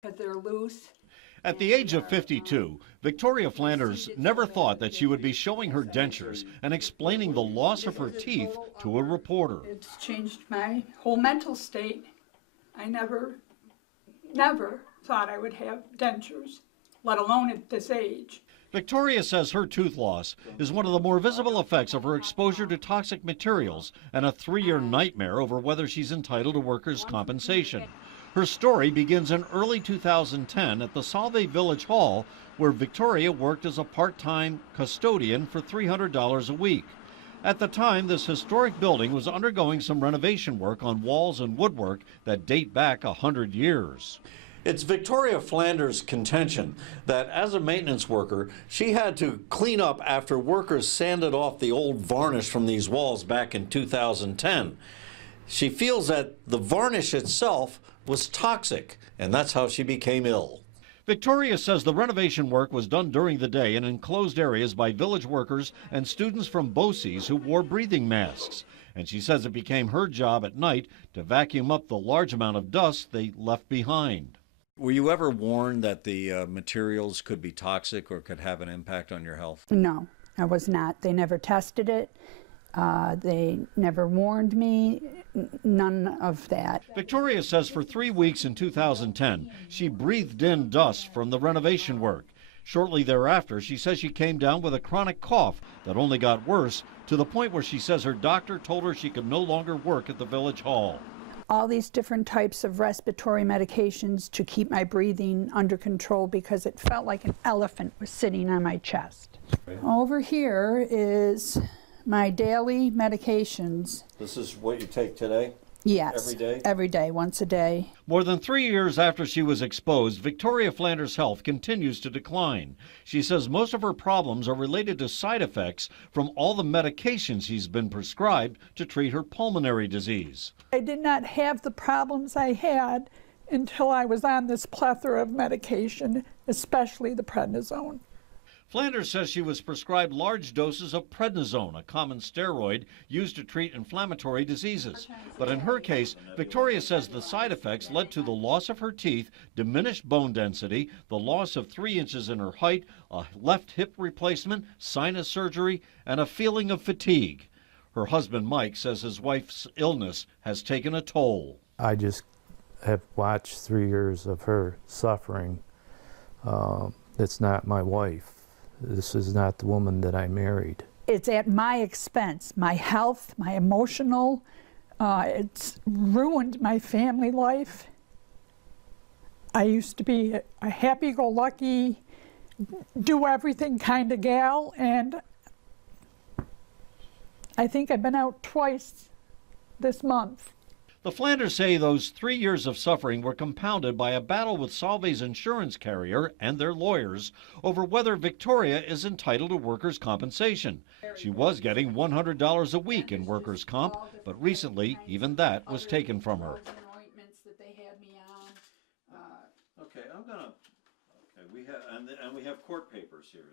Because they're loose. At the age of 52, Victoria Flanders never thought that she would be showing her dentures and explaining the loss of her teeth to a reporter. It's changed my whole mental state. I never thought I would have dentures, let alone at this age. Victoria says her tooth loss is one of the more visible effects of her exposure to toxic materials and a 3-year nightmare over whether she's entitled to workers' compensation. Her story begins in early 2010 at the Solvay Village Hall, where Victoria worked as a part-time custodian for $300 a week. At the time, this historic building was undergoing some renovation work on walls and woodwork that date back 100 years. It's Victoria Flanders' contention that as a maintenance worker, she had to clean up after workers sanded off the old varnish from these walls back in 2010. She feels that the varnish itself was toxic, and that's how she became ill. Victoria says the renovation work was done during the day in enclosed areas by village workers and students from BOCES who wore breathing masks. And she says it became her job at night to vacuum up the large amount of dust they left behind. Were you ever warned that the materials could be toxic or could have an impact on your health? No, I was not. They never tested it. They never warned me, none of that. Victoria says for 3 weeks in 2010, she breathed in dust from the renovation work. Shortly thereafter, she says she came down with a chronic cough that only got worse, to the point where she says her doctor told her she could no longer work at the village hall. All these different types of respiratory medications to keep my breathing under control because it felt like an elephant was sitting on my chest. Right. Over here is my daily medications. This is what you take today? Yes. Every day? Every day, once a day. More than 3 years after she was exposed, Victoria Flanders' health continues to decline. She says most of her problems are related to side effects from all the medications she's been prescribed to treat her pulmonary disease. I did not have the problems I had until I was on this plethora of medication, especially the prednisone. Flanders says she was prescribed large doses of prednisone, a common steroid used to treat inflammatory diseases. But in her case, Victoria says the side effects led to the loss of her teeth, diminished bone density, the loss of 3 inches in her height, a left hip replacement, sinus surgery, and a feeling of fatigue. Her husband, Mike, says his wife's illness has taken a toll. I just have watched 3 years of her suffering. It's not my wife. This is not the woman that I married. It's at my expense, my health, my emotional. It's ruined my family life. I used to be a happy-go-lucky, do everything kind of gal, and I think I've been out twice this month. The Flanders say those 3 years of suffering were compounded by a battle with Solvay's insurance carrier and their lawyers over whether Victoria is entitled to workers' compensation. She was getting $100 a week in workers' comp, but recently even that was taken from her. Okay, we have court papers here.